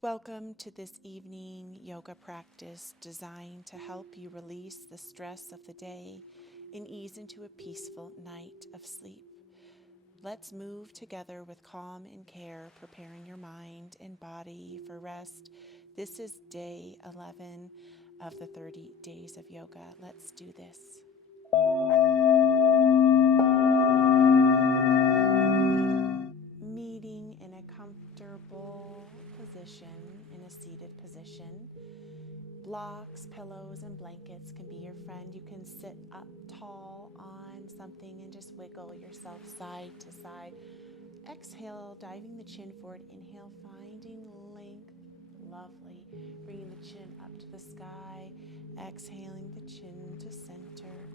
Welcome to this evening yoga practice designed to help you release the stress of the day and ease into a peaceful night of sleep. Let's move together with calm and care, preparing your mind and body for rest. This is day 11 of the 30 days of yoga. Let's do this. Meeting in a comfortable position, in a seated position. Blocks, pillows, and blankets can be your friend. You can sit up tall on something and just wiggle yourself side to side. Exhale, diving the chin forward. Inhale, finding length. Lovely. Bringing the chin up to the sky. Exhaling the chin to center.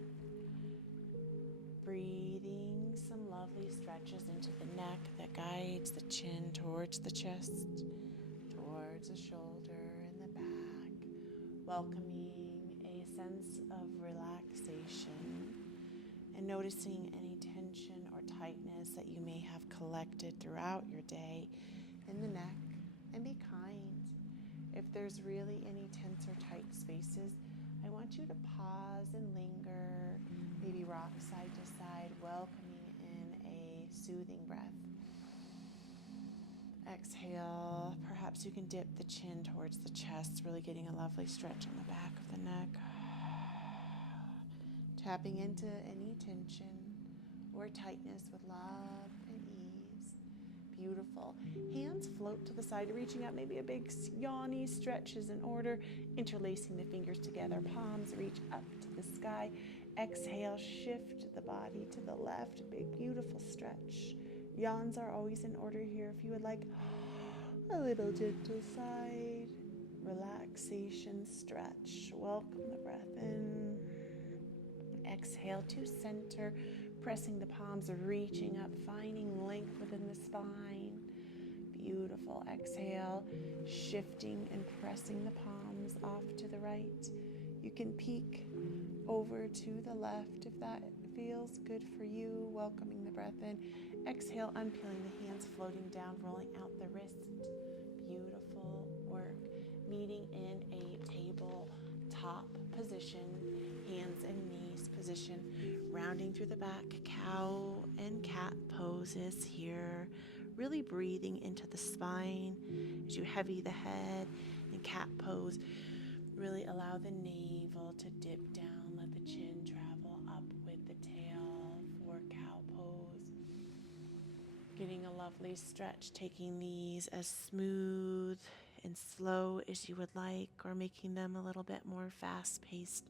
Breathing some lovely stretches into the neck that guides the chin towards the chest, towards the shoulder and the back, welcoming a sense of relaxation and noticing any tension or tightness that you may have collected throughout your day in the neck, and be kind. If there's really any tense or tight spaces, I want you to pause and linger, maybe rock side to side, welcoming in a soothing breath. Exhale, perhaps you can dip the chin towards the chest, really getting a lovely stretch on the back of the neck. Tapping into any tension or tightness with love and ease. Beautiful. Hands float to the side, reaching out. Maybe a big yawny stretch is in order. Interlacing the fingers together. Palms reach up to the sky. Exhale, shift the body to the left. Big, beautiful stretch. Yawns are always in order here. If you would like a little gentle side relaxation stretch. Welcome the breath in. Exhale to center, pressing the palms, reaching up, finding length within the spine. Beautiful. Exhale, shifting and pressing the palms off to the right. You can peek over to the left if that feels good for you. Welcoming the breath in. Exhale, unpeeling the hands, floating down, rolling out the wrist. Beautiful work. Meeting in a tabletop position, hands and knees position, rounding through the back, cow and cat poses here. Really breathing into the spine as you heavy the head. In cat pose, really allow the navel to dip down, let the chin travel up with the tail for cow pose. Getting a lovely stretch, taking these as smooth and slow as you would like, or making them a little bit more fast-paced,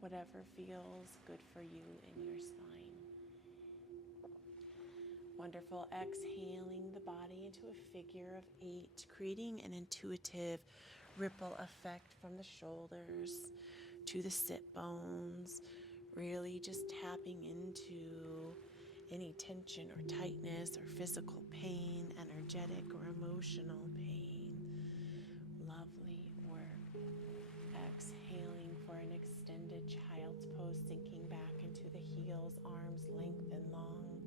whatever feels good for you in your spine. Wonderful. Exhaling the body into a figure of 8, creating an intuitive ripple effect from the shoulders to the sit bones, really just tapping into any tension or tightness or physical pain, energetic or emotional pain. Lovely work. Exhaling for an extended child's pose, sinking back into the heels, arms length and long.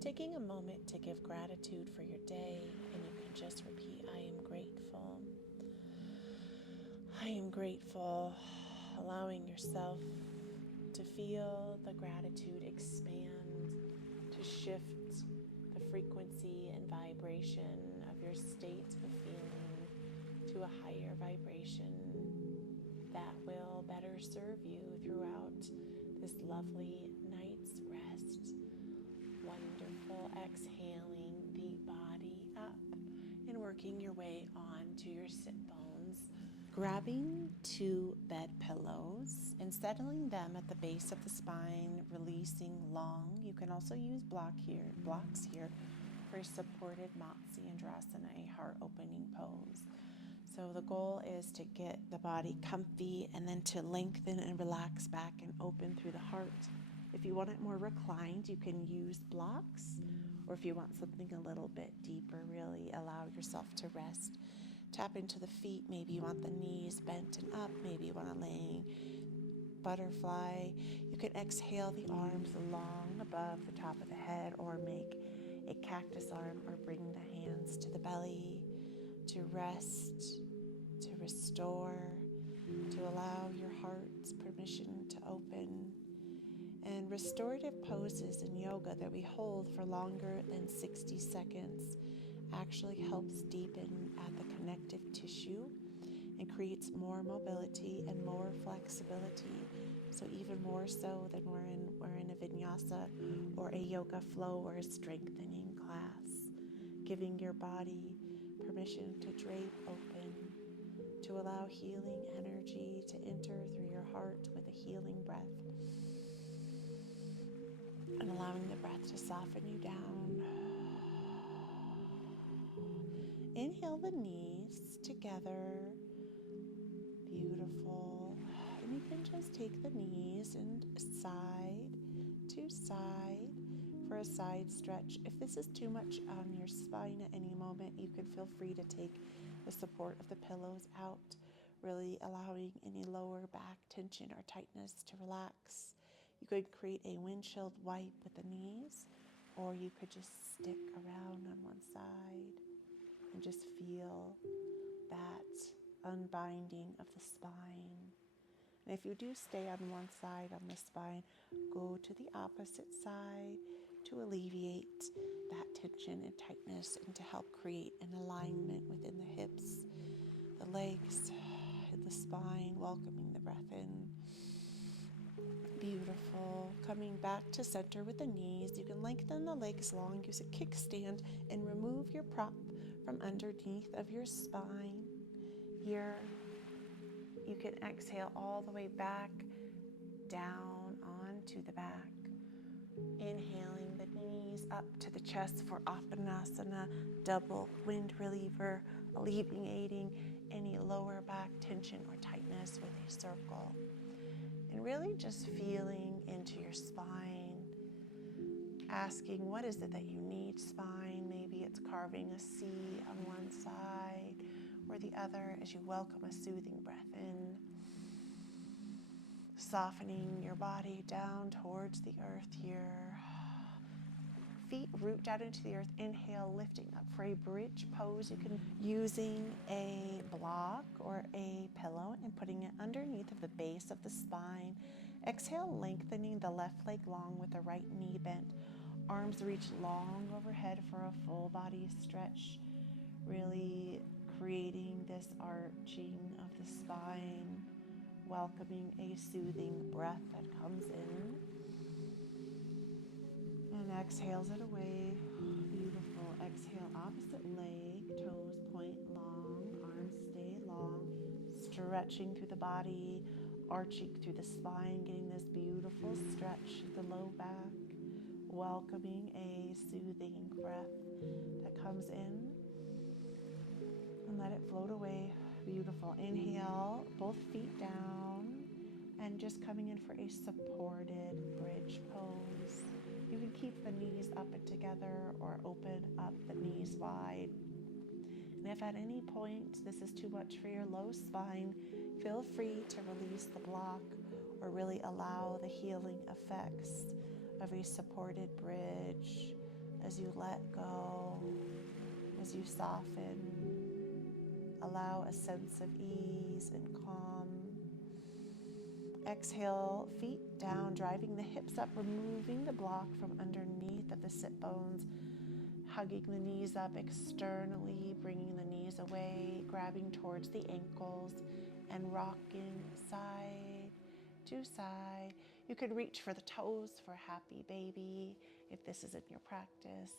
Taking a moment to give gratitude for your day, and you can just repeat, I am grateful. I am grateful. Allowing yourself to feel the gratitude expand, to shift the frequency and vibration of your state of feeling to a higher vibration that will better serve you throughout this lovely night's rest. Wonderful. Exhaling the body up and working your way on to your sit bones. Grabbing 2 bed pillows and settling them at the base of the spine, releasing long. You can also use blocks here for supported Matsyasana, a heart opening pose. So the goal is to get the body comfy and then to lengthen and relax back and open through the heart. If you want it more reclined, you can use blocks, or if you want something a little bit deeper, really allow yourself to rest. Tap into the feet. Maybe you want the knees bent and up. Maybe you want to lay butterfly. You can exhale the arms long above the top of the head, or make a cactus arm, or bring the hands to the belly to to rest, to restore, to allow your heart's permission to open. And restorative poses in yoga that we hold for longer than 60 seconds actually helps deepen at the connective tissue and creates more mobility and more flexibility. So even more so than we're in a vinyasa or a yoga flow or a strengthening class, giving your body permission to drape open, to allow healing energy to enter through your heart with a healing breath, and allowing the breath to soften you down. Inhale the knees together. Beautiful. And you can just take the knees and side to side for a side stretch. If this is too much on your spine at any moment, you can feel free to take the support of the pillows out, really allowing any lower back tension or tightness to relax. You could create a windshield wipe with the knees, or you could just stick around on one side and just feel that unbinding of the spine. And if you do stay on one side on the spine, go to the opposite side to alleviate that tension and tightness and to help create an alignment within the hips, the legs, and the spine, welcoming the breath in. Beautiful. Coming back to center with the knees, you can lengthen the legs long, use a kickstand, and remove your prop from underneath of your spine. Here, you can exhale all the way back, down onto the back. Inhaling the knees up to the chest for Apanasana, double wind reliever, alleviating any lower back tension or tightness with a circle. And really just feeling into your spine, asking what is it that you need, spine. Maybe it's carving a C on one side or the other as you welcome a soothing breath in. Softening your body down towards the earth here. Feet root down into the earth. Inhale, lifting up for a bridge pose. You can using a block or a pillow and putting it underneath of the base of the spine. Exhale, lengthening the left leg long with the right knee bent. Arms reach long overhead for a full body stretch. Really creating this arching of the spine, welcoming a soothing breath that comes in and exhales it away. Beautiful. Exhale, opposite leg, toes point long, arms stay long, stretching through the body, arching through the spine, getting this beautiful stretch of the low back, welcoming a soothing breath that comes in, and let it float away. Beautiful. Inhale, both feet down, and just coming in for a supported bridge pose. You can keep the knees up and together or open up the knees wide. And if at any point this is too much for your low spine, feel free to release the block or really allow the healing effects of a supported bridge as you let go, as you soften. Allow a sense of ease and calm. Exhale, feet down, driving the hips up, removing the block from underneath of the sit bones, hugging the knees up externally, bringing the knees away, grabbing towards the ankles, and rocking side to side. You can reach for the toes for happy baby if this isn't your practice.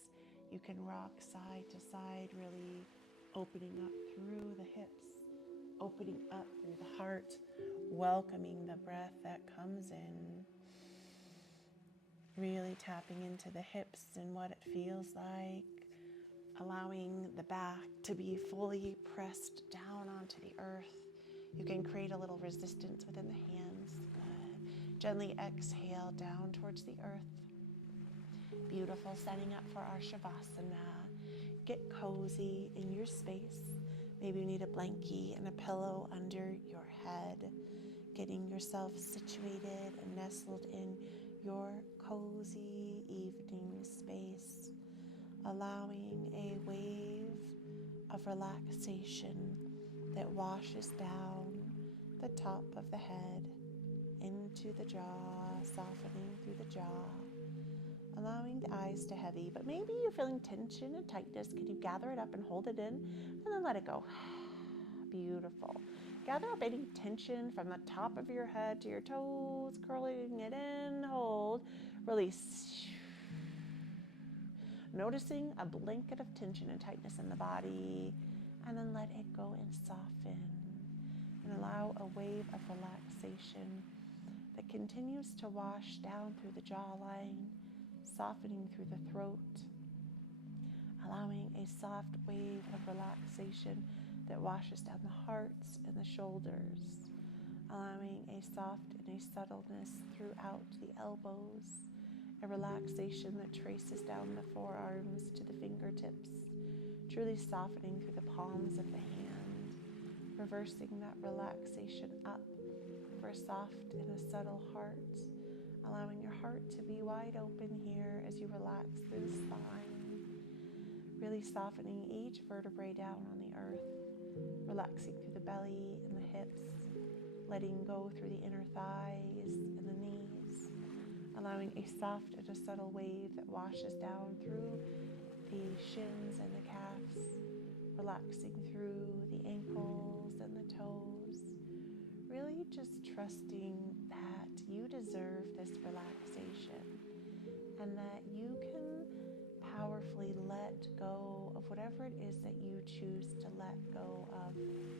You can rock side to side, really opening up through the hips, opening up through the heart, welcoming the breath that comes in, really tapping into the hips and what it feels like, allowing the back to be fully pressed down onto the earth. You can create a little resistance within the hands. Good. Gently exhale down towards the earth. Beautiful. Setting up for our Shavasana. Get cozy in your space. Maybe you need a blankie and a pillow under your head. Getting yourself situated and nestled in your cozy evening space. Allowing a wave of relaxation that washes down the top of the head into the jaw, softening through the jaw, allowing the eyes to heavy. But maybe you're feeling tension and tightness. Can you gather it up and hold it in and then let it go? Beautiful. Gather up any tension from the top of your head to your toes, curling it in, hold, release. Noticing a blanket of tension and tightness in the body, and then let it go and soften. And allow a wave of relaxation that continues to wash down through the jawline, softening through the throat, allowing a soft wave of relaxation that washes down the hearts and the shoulders, allowing a soft and a subtleness throughout the elbows, a relaxation that traces down the forearms to the fingertips, truly softening through the palms of the hand, reversing that relaxation up for a soft and a subtle heart, allowing your heart to be wide open here as you relax through the spine, really softening each vertebrae down on the earth, relaxing through the belly and the hips, letting go through the inner thighs and the knees, allowing a soft and a subtle wave that washes down through the shins and the calves, relaxing through the ankles and the toes, really just trusting that you deserve this relaxation and that you can powerfully let go of whatever it is that you choose to let go of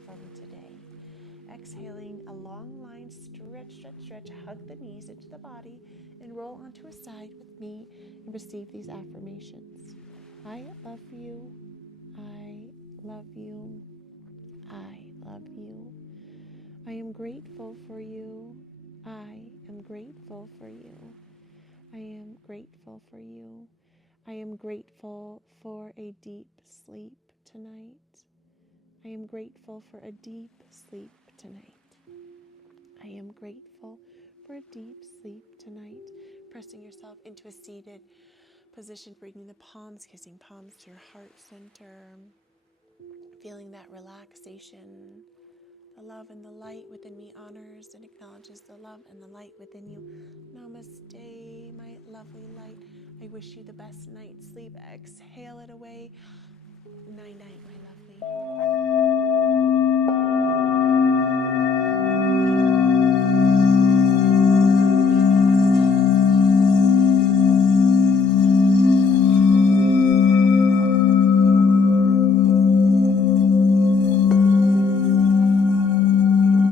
from today. Exhaling a long line, stretch, hug the knees into the body and roll onto a side with me and receive these affirmations. I love you. I love you. I love you. I am grateful for you. I am grateful for you. I am grateful for you. I am grateful for a deep sleep tonight. I am grateful for a deep sleep tonight. I am grateful for a deep sleep tonight. Pressing yourself into a seated position, bringing the palms, kissing palms to your heart center. Feeling that relaxation. The love and the light within me honors and acknowledges the love and the light within you. Namaste, my lovely light. I wish you the best night's sleep. Exhale it away. Night, night, my lovely.